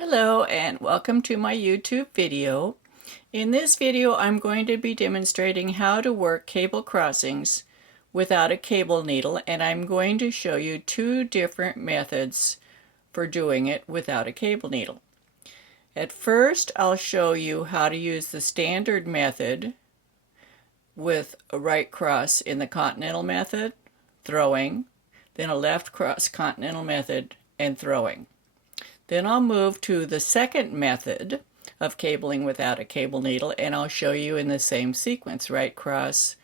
Hello and welcome to my YouTube video. In this video I'm going to be demonstrating how to work cable crossings without a cable needle, and I'm going to show you two different methods for doing it without a cable needle. At first I'll show you how to use the standard method with a right cross in the Continental method, throwing, then a left cross Continental method and throwing. Then I'll move to the second method of cabling without a cable needle, and I'll show you in the same sequence: right cross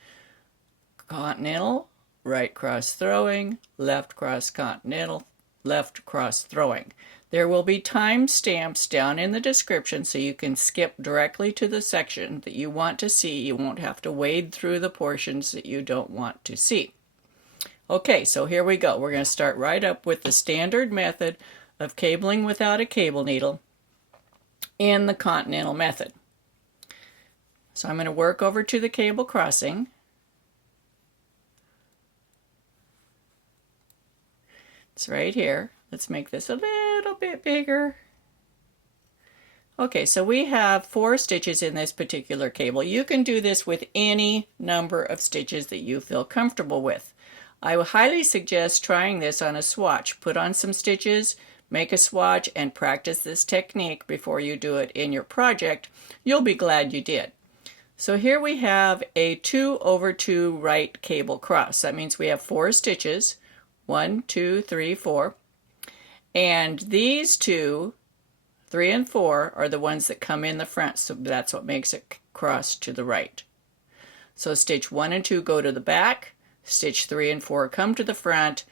Continental, right cross throwing, left cross Continental, left cross throwing. There will be time stamps down in the description so you can skip directly to the section that you want to see. You won't have to wade through the portions that you don't want to see. Okay, so here we go. We're going to start right up with the standard method of cabling without a cable needle in the Continental method. So I'm going to work over to the cable crossing. It's right here. Let's make this a little bit bigger. Okay, so we have 4 stitches in this particular cable. You can do this with any number of stitches that you feel comfortable with. I would highly suggest trying this on a swatch. Put on some stitches, make a swatch, and practice this technique before you do it in your project. You'll be glad you did. So here we have a 2 over 2 right cable cross. That means we have 4 stitches. 1, 2, 3, 4. And these 2, 3 and 4, are the ones that come in the front, so that's what makes it cross to the right. So stitch 1 and 2 go to the back, stitch 3 and 4 come to the front,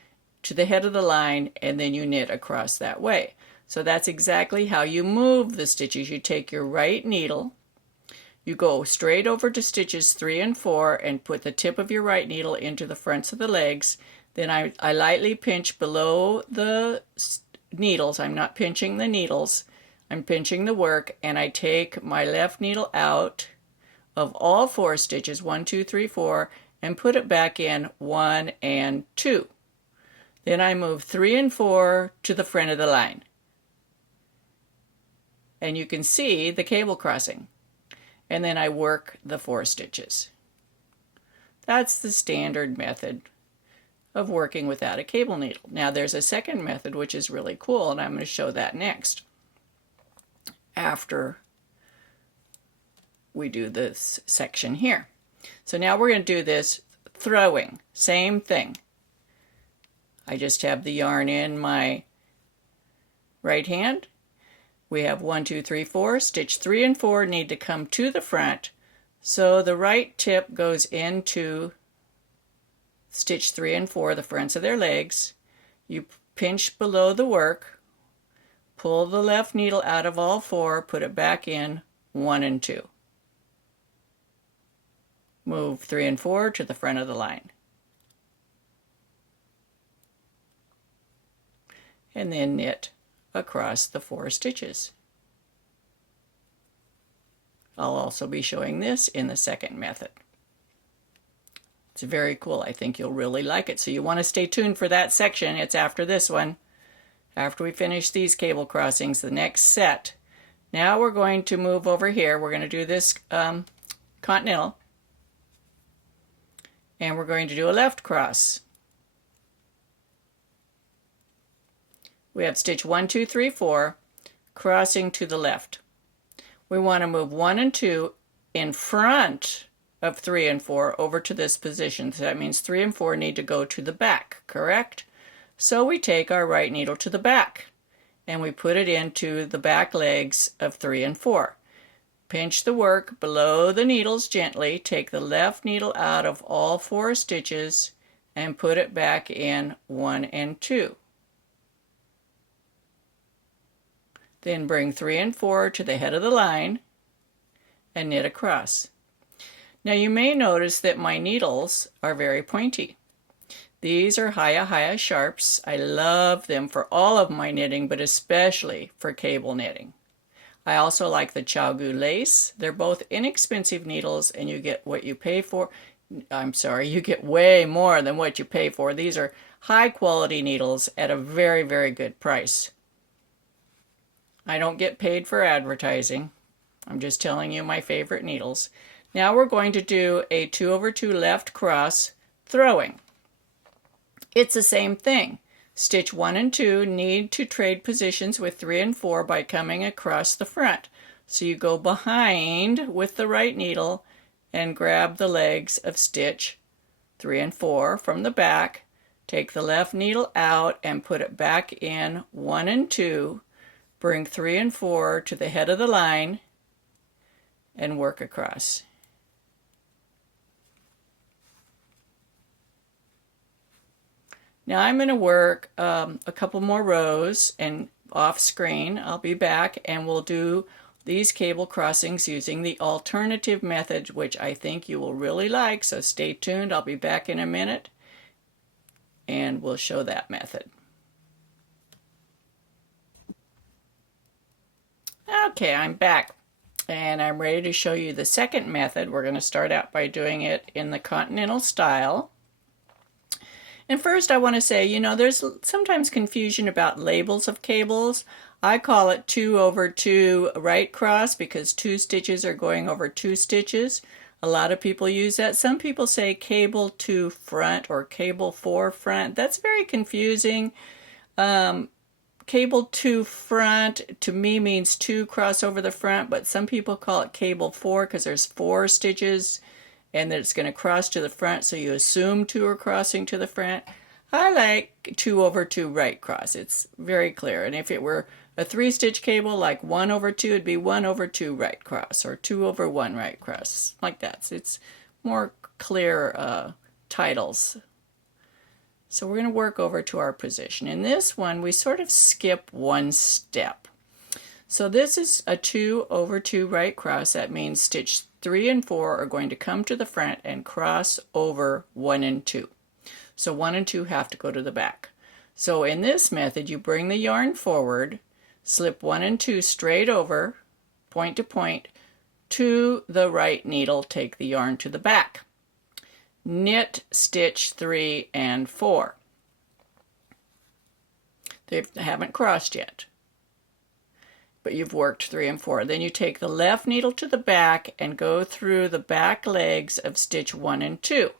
to the head of the line, and then you knit across that way. So that's exactly how you move the stitches. You take your right needle, you go straight over to stitches 3 and 4 and put the tip of your right needle into the fronts of the legs. Then I lightly pinch below the needles. I'm not pinching the needles, I'm pinching the work, and I take my left needle out of all 4 stitches, 1, 2, 3, 4, and put it back in 1 and 2. Then I move 3 and 4 to the front of the line. And you can see the cable crossing. And then I work the 4 stitches. That's the standard method of working without a cable needle. Now there's a second method which is really cool, and I'm going to show that next, after we do this section here. So now we're going to do this throwing. Same thing. I just have the yarn in my right hand. We have 1, 2, 3, 4. Stitch 3 and 4 need to come to the front, so the right tip goes into stitch 3 and 4, the fronts of their legs. You pinch below the work, pull the left needle out of all 4, put it back in 1 and 2. Move 3 and 4 to the front of the line. And then knit across the 4 stitches. I'll also be showing this in the second method. It's very cool. I think you'll really like it. So you want to stay tuned for that section. It's after this one. After we finish these cable crossings, the next set. Now we're going to move over here. We're going to do this Continental. And we're going to do a left cross. We have stitch 1, 2, 3, 4, crossing to the left. We want to move 1 and 2 in front of 3 and 4 over to this position. So that means 3 and 4 need to go to the back, correct? So we take our right needle to the back and we put it into the back legs of 3 and 4. Pinch the work below the needles gently, take the left needle out of all 4 stitches and put it back in 1 and 2. Then bring 3 and 4 to the head of the line and knit across. Now you may notice that my needles are very pointy. These are Hiya Sharps. I love them for all of my knitting, but especially for cable knitting. I also like the Chow-Gu lace. They're both inexpensive needles, and you get what you pay for. You get way more than what you pay for. These are high quality needles at a very, very good price. I don't get paid for advertising. I'm just telling you my favorite needles. Now we're going to do a 2 over 2 left cross throwing. It's the same thing. Stitch 1 and 2 need to trade positions with 3 and 4 by coming across the front. So you go behind with the right needle and grab the legs of stitch 3 and 4 from the back. Take the left needle out and put it back in 1 and 2. Bring 3 and 4 to the head of the line and work across. Now I'm going to work a couple more rows, and off screen I'll be back and we'll do these cable crossings using the alternative method, which I think you will really like, so stay tuned. I'll be back in a minute and we'll show that method. Okay, I'm back and I'm ready to show you the second method. We're going to start out by doing it in the Continental style. And first I want to say, you know, there's sometimes confusion about labels of cables. I call it 2 over 2 right cross because 2 stitches are going over 2 stitches. A lot of people use that. Some people say cable 2 front or cable 4 front. That's very confusing. Cable 2 front to me means 2 cross over the front, but some people call it cable 4 because there's 4 stitches and that it's going to cross to the front, so you assume 2 are crossing to the front. I like 2 over 2 right cross. It's very clear. And if it were a 3-stitch cable, like 1 over 2, it'd be 1 over 2 right cross, or 2 over 1 right cross, like that. So it's more clear titles. So we're going to work over to our position. In this one, we sort of skip one step. So this is a 2 over 2 right cross. That means stitch 3 and 4 are going to come to the front and cross over 1 and 2. So 1 and 2 have to go to the back. So in this method, you bring the yarn forward, slip 1 and 2 straight over, point to point, to the right needle, take the yarn to the back. Knit stitch 3 and 4. They haven't crossed yet, but you've worked 3 and 4. Then you take the left needle to the back and go through the back legs of stitch 1 and 2.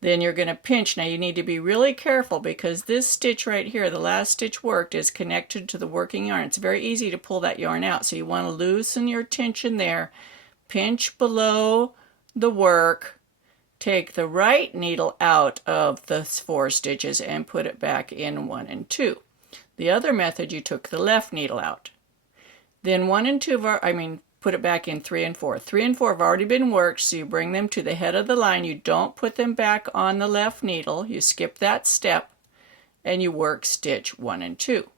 Then you're going to pinch. Now you need to be really careful because this stitch right here, the last stitch worked, is connected to the working yarn. It's very easy to pull that yarn out, so you want to loosen your tension there. Pinch below the work. Take the right needle out of the 4 stitches and put it back in 1 and 2. The other method, you took the left needle out. Then 1 and 2 put it back in 3 and 4. 3 and 4 have already been worked, so you bring them to the head of the line. You don't put them back on the left needle. You skip that step and you work stitch 1 and 2.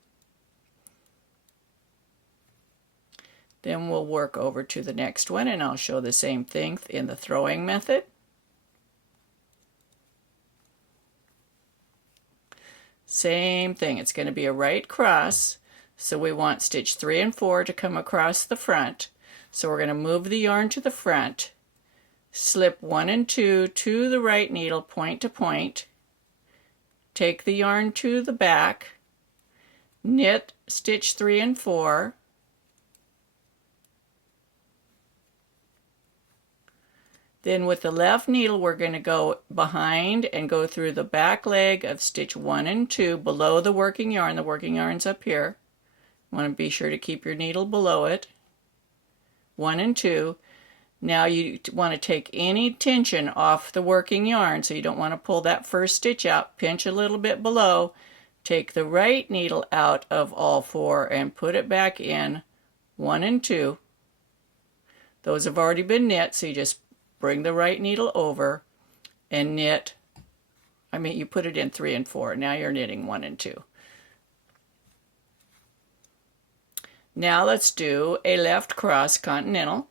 Then we'll work over to the next one and I'll show the same thing in the throwing method. Same thing, it's going to be a right cross, so we want stitch 3 and 4 to come across the front. So we're going to move the yarn to the front, slip 1 and 2 to the right needle, point to point, take the yarn to the back, knit stitch 3 and 4, then with the left needle we're going to go behind and go through the back leg of stitch 1 and 2 below the working yarn. The working yarn's up here. You want to be sure to keep your needle below it. 1 and 2. Now you want to take any tension off the working yarn, so you don't want to pull that first stitch out. Pinch a little bit below. Take the right needle out of all 4 and put it back in 1 and 2. Those have already been knit, so you just bring the right needle over and knit. You put it in 3 and 4. Now you're knitting 1 and 2. Now let's do a left cross Continental.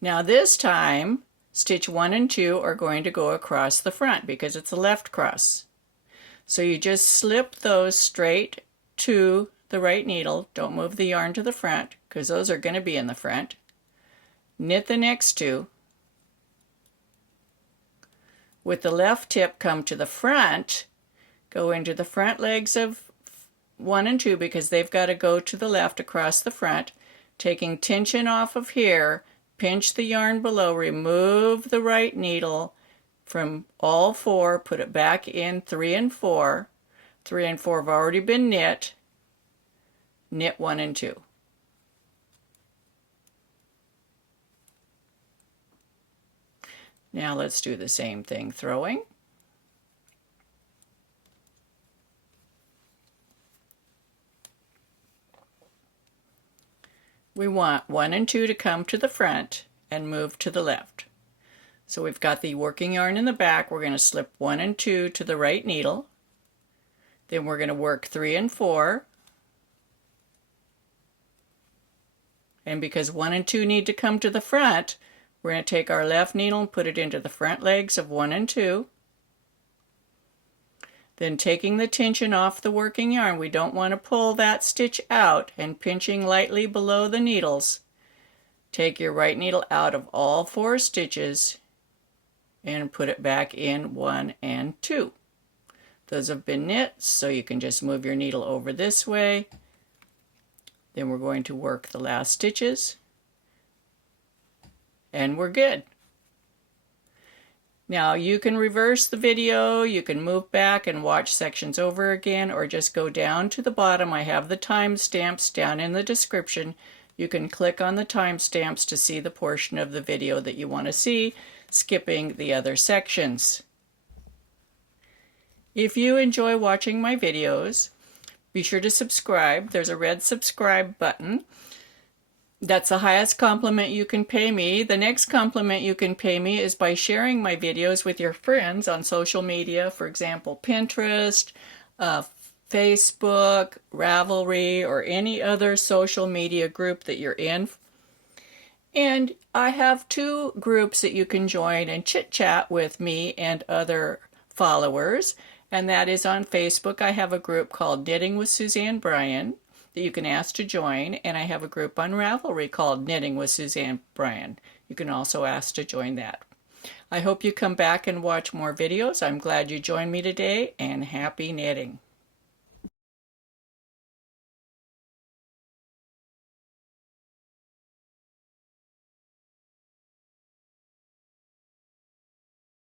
Now this time, stitch 1 and 2 are going to go across the front because it's a left cross. So you just slip those straight to the right needle. Don't move the yarn to the front because those are going to be in the front. Knit the next 2. With the left tip, come to the front Go into the front legs of 1 and 2 because they've got to go to the left across the front. Taking tension off of here, pinch the yarn below, remove the right needle from all 4, put it back in 3 and 4. 3 and 4 have already been knit. Knit 1 and 2. Now let's do the same thing throwing. We want 1 and 2 to come to the front and move to the left. So we've got the working yarn in the back. We're going to slip 1 and 2 to the right needle. Then we're going to work 3 and 4. And because 1 and 2 need to come to the front, we're going to take our left needle and put it into the front legs of 1 and 2. Then taking the tension off the working yarn, we don't want to pull that stitch out, and pinching lightly below the needles. Take your right needle out of all 4 stitches and put it back in 1 and 2. Those have been knit, so you can just move your needle over this way. Then we're going to work the last stitches, and we're good. Now you can reverse the video, you can move back and watch sections over again, or just go down to the bottom. I have the timestamps down in the description. You can click on the timestamps to see the portion of the video that you want to see, skipping the other sections. If you enjoy watching my videos, be sure to subscribe. There's a red subscribe button. That's the highest compliment you can pay me. The next compliment you can pay me is by sharing my videos with your friends on social media, for example, Pinterest, Facebook, Ravelry, or any other social media group that you're in. And I have 2 groups that you can join and chit-chat with me and other followers, and that is on Facebook. I have a group called Knitting with Suzanne Bryan that you can ask to join, and I have a group on Ravelry called Knitting with Suzanne Bryan. You can also ask to join that. I hope you come back and watch more videos. I'm glad you joined me today, and happy knitting.